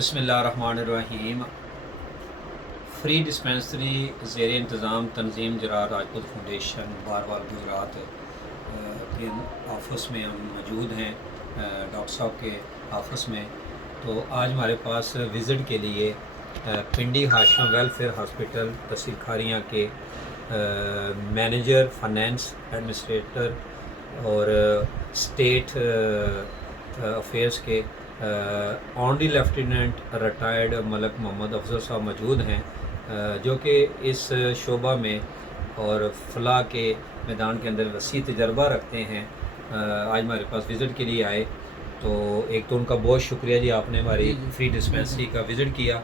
बिस्मिल्लाहिर्रहमानिर्रहीम। Free dispensary ज़ेर इंतज़ाम तंजीम जरार राजपूत फाउंडेशन बारवाल गुजरात के ऑफ़िस में हम मौजूद हैं, डॉक्टर साहब के ऑफ़िस में। तो आज हमारे पास विज़िट के लिए पिंडी हाशिमा वेलफेयर हॉस्पिटल तहसील खारियाँ के मैनेजर फाइनेंस एडमिनिस्ट्रेटर और स्टेट अफेयर्स के honorary lieutenant retired Malik Mohammad Afzal sahab मौजूद हैं, जो कि इस शोबा में और फलाह के मैदान के अंदर वसी तजर्बा रखते हैं। आज हमारे पास विज़िट के लिए आए, तो एक तो उनका बहुत शुक्रिया जी, आपने हमारी फ्री डिस्पेंसरी का विज़िट किया।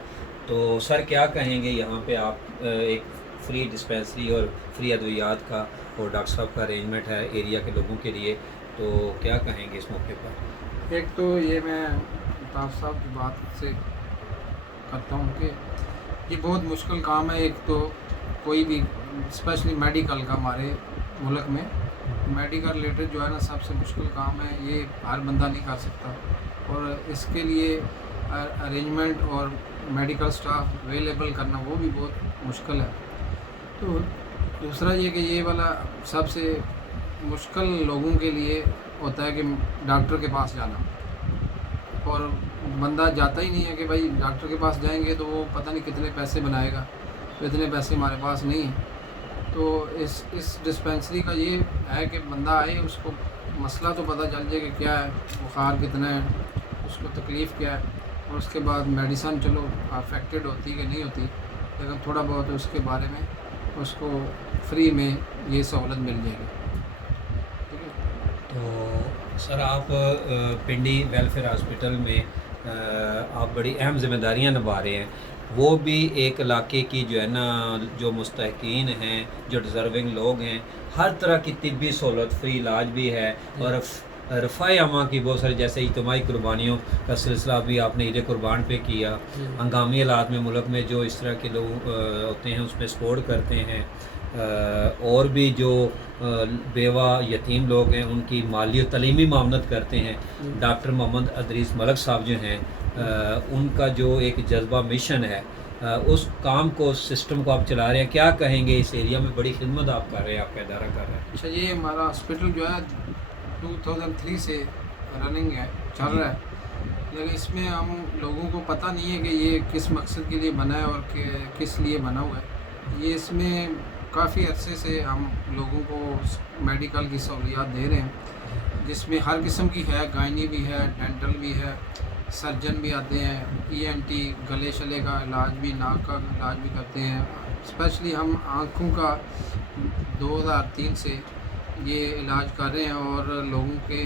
तो सर क्या कहेंगे, यहाँ पे आप एक फ्री डिस्पेंसरी और फ्री अद्वियात का और डॉक्टर साहब का अरेंजमेंट है एरिया के लोगों के लिए, तो क्या कहेंगे इस मौके पर? एक तो ये मैं डॉक्टर साहब की बात से करता हूँ कि ये बहुत मुश्किल काम है। एक तो कोई भी स्पेशली मेडिकल का हमारे मुल्क में मेडिकल रिलेटेड जो है ना, सबसे मुश्किल काम है। ये हर बंदा नहीं कर सकता, और इसके लिए अरेंजमेंट और मेडिकल स्टाफ अवेलेबल करना वो भी बहुत मुश्किल है। तो दूसरा ये कि ये वाला सबसे मुश्किल लोगों के लिए होता है कि डॉक्टर के पास जाना, और बंदा जाता ही नहीं है कि भाई डॉक्टर के पास जाएंगे तो वो पता नहीं कितने पैसे बनाएगा, तो इतने पैसे हमारे पास नहीं हैं। तो इस डिस्पेंसरी का ये है कि बंदा आए, उसको मसला तो पता चल जाए कि क्या है, बुखार कितना है, उसको तकलीफ़ क्या है, और उसके बाद मेडिसन चलो अफेक्टेड होती कि नहीं होती, लेकिन थोड़ा बहुत उसके बारे में उसको फ्री में ये सहूलत मिल जाएगी। तो सर आप पिंडी वेलफेयर हॉस्पिटल में आप बड़ी अहम जिम्मेदारियां निभा रहे हैं। वो भी एक इलाके की जो है ना, जो मुस्तहकीन हैं, जो डिज़र्विंग लोग हैं, हर तरह की तिब्बी सहूलत, फ्री इलाज भी है, और रफ़ाए अमा की बहुत सारी, जैसे इज्तिमाई कुर्बानियों का सिलसिला भी आपने ईद कुर्बान पे किया। हंगामी हालात में मुल्क में जो इस तरह के लोग होते हैं उसमें सपोर्ट करते हैं, और भी जो बेवा यतीम लोग हैं उनकी माली और तलीमी मामनत करते हैं। डॉक्टर मोहम्मद अदरीस मलक साहब जो हैं, उनका जो एक जज्बा मिशन है, उस काम को, सिस्टम को आप चला रहे हैं। क्या कहेंगे, इस एरिया में बड़ी खिदमत आप कर रहे हैं, आपका इदारा कर रहे हैं। अच्छा, ये हमारा हॉस्पिटल जो है 2003 से रनिंग है, चल रहा है, लेकिन इसमें हम लोगों को पता नहीं है कि ये किस मकसद के लिए बना है और किस लिए बना हुआ है। ये इसमें काफ़ी अरसे से हम लोगों को मेडिकल की सहूलियात दे रहे हैं, जिसमें हर किस्म की है, गायनी भी है, डेंटल भी है, सर्जन भी आते हैं, ENT गले शले का इलाज भी, नाक का इलाज भी करते हैं। स्पेशली हम आँखों का 2003 से ये इलाज कर रहे हैं, और लोगों के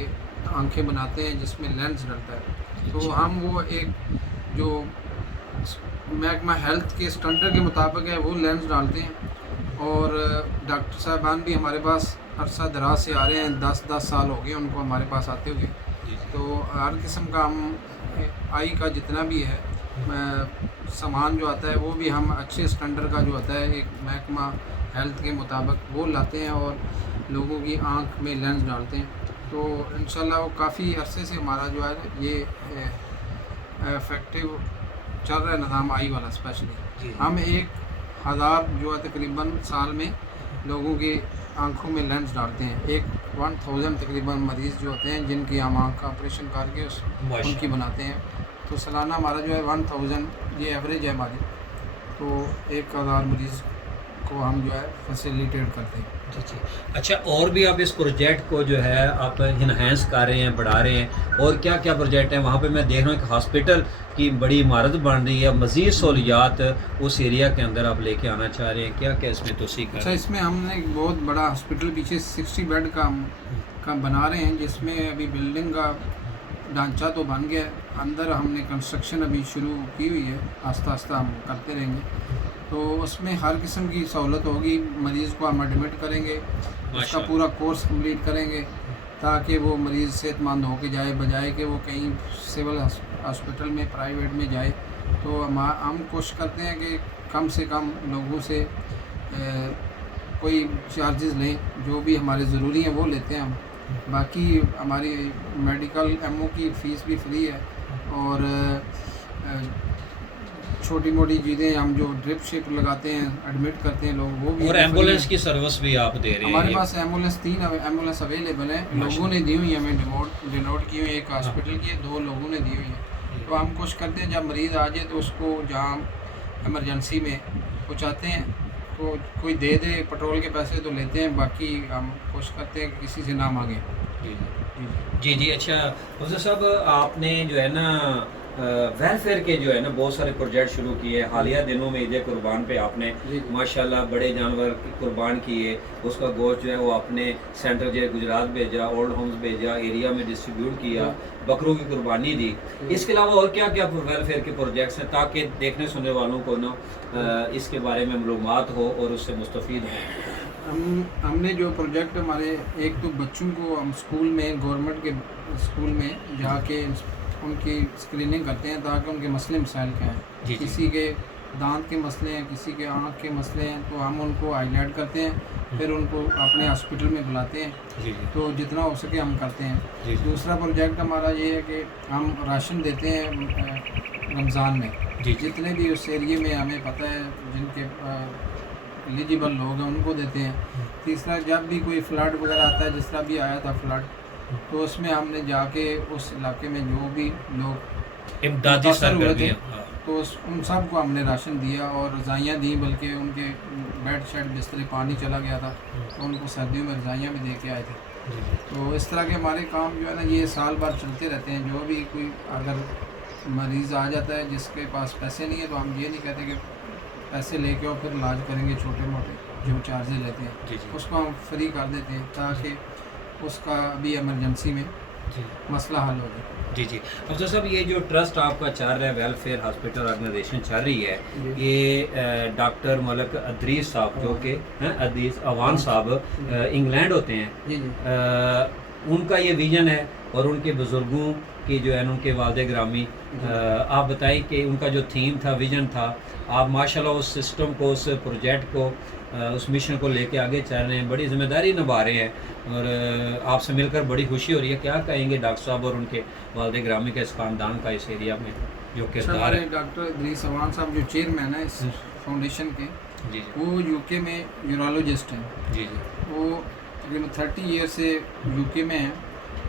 आंखें बनाते हैं जिसमें लेंस डलता है। तो हम वो एक जो महकमा हेल्थ के स्टैंडर्ड के मुताबिक है वो लेंस डालते हैं, और डॉक्टर साहबान भी हमारे पास अरसा दराज से आ रहे हैं, 10 साल हो गए उनको हमारे पास आते हुए। तो हर किस्म का हम आई का जितना भी है सामान जो आता है वो भी हम अच्छे स्टैंडर्ड का जो होता है, एक महकमा हेल्थ के मुताबिक वो लाते हैं और लोगों की आंख में लेंस डालते हैं। तो इंशाल्लाह वो काफ़ी अरसे से हमारा जो है ये इफेक्टिव चल रहा है निज़ाम आई वाला। स्पेशली हम 1000 जो है तकरीबन साल में लोगों की आंखों में लेंस डालते हैं। 1000 तकरीबन मरीज़ जो होते हैं जिनकी हम आँख का ऑपरेशन करके उनकी बनाते हैं। तो सालाना हमारा जो है 1000 ये एवरेज है हमारी, तो 1000 मरीज़ को हम जो है फैसिलिटेट करते हैं। जी। अच्छा, और भी आप इस प्रोजेक्ट को जो है आप इन्हेंस कर रहे हैं, बढ़ा रहे हैं, और क्या क्या प्रोजेक्ट हैं वहाँ पे? मैं देख रहा हूँ एक हॉस्पिटल की बड़ी इमारत बन रही है, मज़ीद सहूलियात उस एरिया के अंदर आप लेके आना चाह रहे हैं, क्या क्या इसमें तोसी कर? अच्छा, इसमें हमने एक बहुत बड़ा हॉस्पिटल पीछे 60 बेड का बना रहे हैं, जिसमें अभी बिल्डिंग का ढांचा तो बन गया है, अंदर हमने कंस्ट्रक्शन अभी शुरू की हुई है, आस्ता आस्ता हम करते रहेंगे। तो उसमें हर किस्म की सहूलत होगी, मरीज़ को हम एडमिट करेंगे, उसका पूरा कोर्स कंप्लीट करेंगे, ताकि वो मरीज़ सेहतमंद होकर जाए, बजाय कि वो कहीं सिविल हॉस्पिटल में, प्राइवेट में जाए। तो हम कोशिश करते हैं कि कम से कम लोगों से कोई चार्जेस लें, जो भी हमारे ज़रूरी हैं वो लेते हैं हम। बाकी हमारी मेडिकल MO की फ़ीस भी फ्री है, और छोटी मोटी चीज़ें हम जो ड्रिप शिप लगाते हैं, एडमिट करते हैं लोग, वो भी और एम्बुलेंस की सर्विस भी आप दे रहे हैं? हमारे पास एम्बुलेंस 3 एम्बुलेंस अवेलेबल है, लोगों ने दी हुई है, हमें डिनोट की हुई है, एक हॉस्पिटल की है, 2 लोगों ने दी हुई है। तो हम कोशिश करते हैं जब मरीज़ आ जाए तो उसको जहाँ एमरजेंसी में पहुँचाते हैं तो कोई दे दे, पेट्रोल के पैसे तो लेते हैं, बाकी हम कोशिश करते हैं कि किसी से ना मांगे। जी जी। अच्छा अफजल साहब, आपने जो है ना वेलफेयर के जो है ना बहुत सारे प्रोजेक्ट शुरू किए। हालिया दिनों में ईद कुर्बान पे आपने माशाल्लाह बड़े जानवर कुर्बान किए, उसका गोश्त जो है वो आपने सेंटर जो गुजरात भेजा, ओल्ड होम्स भेजा, एरिया में डिस्ट्रीब्यूट किया, बकरों की कुर्बानी दी। इसके अलावा और क्या क्या वेलफेयर के प्रोजेक्ट्स हैं ताकि देखने सुनने वालों को ना इसके बारे में मालूमात हो और उससे मुस्तफ़ीद हो? हमने जो प्रोजेक्ट हमारे, एक तो बच्चों को हम स्कूल में, गवर्नमेंट के स्कूल में जाके उनकी स्क्रीनिंग करते हैं ताकि उनके मसले मसाइल क्या हैं। किसी के दांत के मसले हैं, किसी के आँख के मसले हैं, तो हम उनको हाईलाइट करते हैं, फिर उनको अपने हॉस्पिटल में बुलाते हैं। तो जितना हो सके हम करते हैं। दूसरा प्रोजेक्ट हमारा ये है कि हम राशन देते हैं रमज़ान में, जितने भी उस एरिए में हमें पता है जिनके एलिजिबल लोग हैं उनको देते हैं। तीसरा, जब भी कोई फ्लड वगैरह आता है, जिस तरह भी आया था फ्लड, तो उसमें हमने जाके उस इलाके में जो भी लोग इमदादी हुए थे तो उन सब को हमने राशन दिया और रज़ाइयाँ दी, बल्कि उनके बेड शेड बिस्तरे पानी चला गया था तो उनको सर्दियों में रज़ाइयाँ भी दे के आए थे। तो इस तरह के हमारे काम जो है ना ये साल भर चलते रहते हैं। जो भी कोई अगर मरीज़ आ जाता है जिसके पास पैसे नहीं है तो हम ये नहीं कहते कि पैसे लेके और फिर इलाज करेंगे, छोटे मोटे जो चार्जेस लेते हैं उसको हम फ्री कर देते हैं ताकि उसका भी इमरजेंसी में मसला हल हो जाए। जी जी। अफजल साहब, ये जो ट्रस्ट आपका चल रहा है, वेलफेयर हॉस्पिटल ऑर्गेनाइजेशन चल रही है, ये डॉक्टर मलक अदरीस साहब जो कि अदरीस अवान साहब इंग्लैंड होते हैं, उनका ये विजन है और उनके बुज़ुर्गों की जो है उनके वालिद ग्रामी, आप बताइए कि उनका जो थीम था, विजन था, आप माशाल्लाह उस सिस्टम को, उस प्रोजेक्ट को, उस मिशन को लेके आगे चल रहे हैं, बड़ी ज़िम्मेदारी निभा रहे हैं और आपसे मिलकर बड़ी खुशी हो रही है। क्या कहेंगे डॉक्टर साहब और उनके वालिद ग्रामी के इस ख़ानदान का इस एरिया में जो किरदार है? डॉक्टर अदरीस अवान साहब जो चेयरमैन है इस फाउंडेशन के, वो यूके में यूरोलॉजिस्ट हैं। जी जी। वो तकरीबन 30 ईयर से यूके में हैं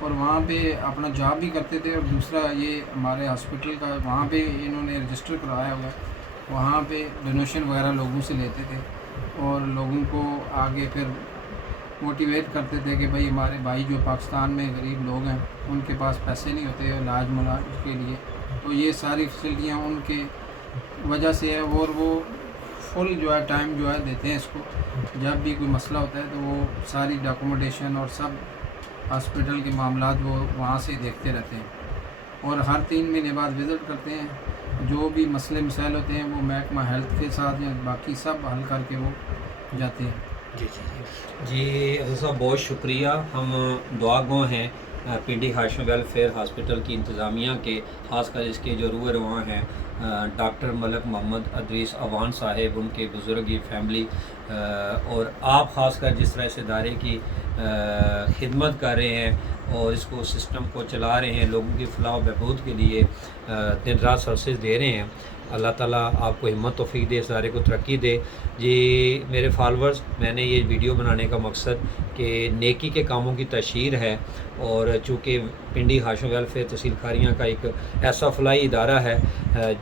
और वहाँ पे अपना जॉब भी करते थे और दूसरा ये हमारे हॉस्पिटल का वहाँ पे इन्होंने रजिस्टर कराया हुआ है। वहाँ पे डोनेशन वगैरह लोगों से लेते थे और लोगों को आगे फिर मोटिवेट करते थे कि भाई हमारे भाई जो पाकिस्तान में गरीब लोग हैं उनके पास पैसे नहीं होते इलाज मलाज के लिए, तो ये सारी फैसिलिटियाँ उनके वजह से है और वो फुल जो है टाइम जो है देते हैं इसको। जब भी कोई मसला होता है तो वो सारी डॉक्यूमेंटेशन और सब हॉस्पिटल के मामलात वो वहाँ से देखते रहते हैं और हर 3 महीने बाद विज़िट करते हैं। जो भी मसले मसाइल होते हैं वो महकमा हेल्थ के साथ या बाकी सब हल करके वो जाते हैं। जी जी जी। अफजल साहब बहुत शुक्रिया। हम दुआगो हैं पिंडी हाशिम वेलफेयर हॉस्पिटल की इंतज़ामिया के, ख़ासकर इसके जो रूह रवां हैं डॉक्टर मलक मोहम्मद अदरीस अवान साहेब, उनके बुज़ुर्ग की फैमिली और आप ख़ासकर जिस तरह इस इदारे की खिदमत कर रहे हैं और इसको सिस्टम को चला रहे हैं, लोगों की फलाह व बहबूद के लिए दिन रात सर्विसेज दे रहे हैं। अल्लाह ताला आपको हिम्मत तौफीक दे, इस इदारे को तरक्की दे। जी मेरे फॉलोअर्स, मैंने ये वीडियो बनाने का मकसद कि नेकी के कामों की तशहीर है और चूँकि पिंडी हाशिम वेलफेयर तहसील खारियाँ का एक ऐसा फलाही इदारा है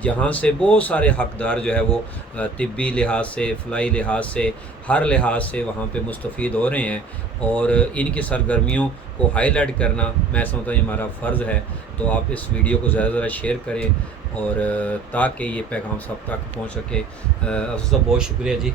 जहाँ से बहुत सारे हकदार जो है वो तिब्बी लिहाज से, फलाही लिहाज से, हर लिहाज से वहाँ पे मुस्तफ़ीद हो रहे हैं और इनकी सरगर्मियों को हाईलाइट करना मैं समझता हूँ हमारा फ़र्ज़ है। तो आप इस वीडियो को ज़्यादा से ज़्यादा शेयर करें और ताकि ये पैगाम सब तक पहुँच सके। अफसर साहब बहुत शुक्रिया जी।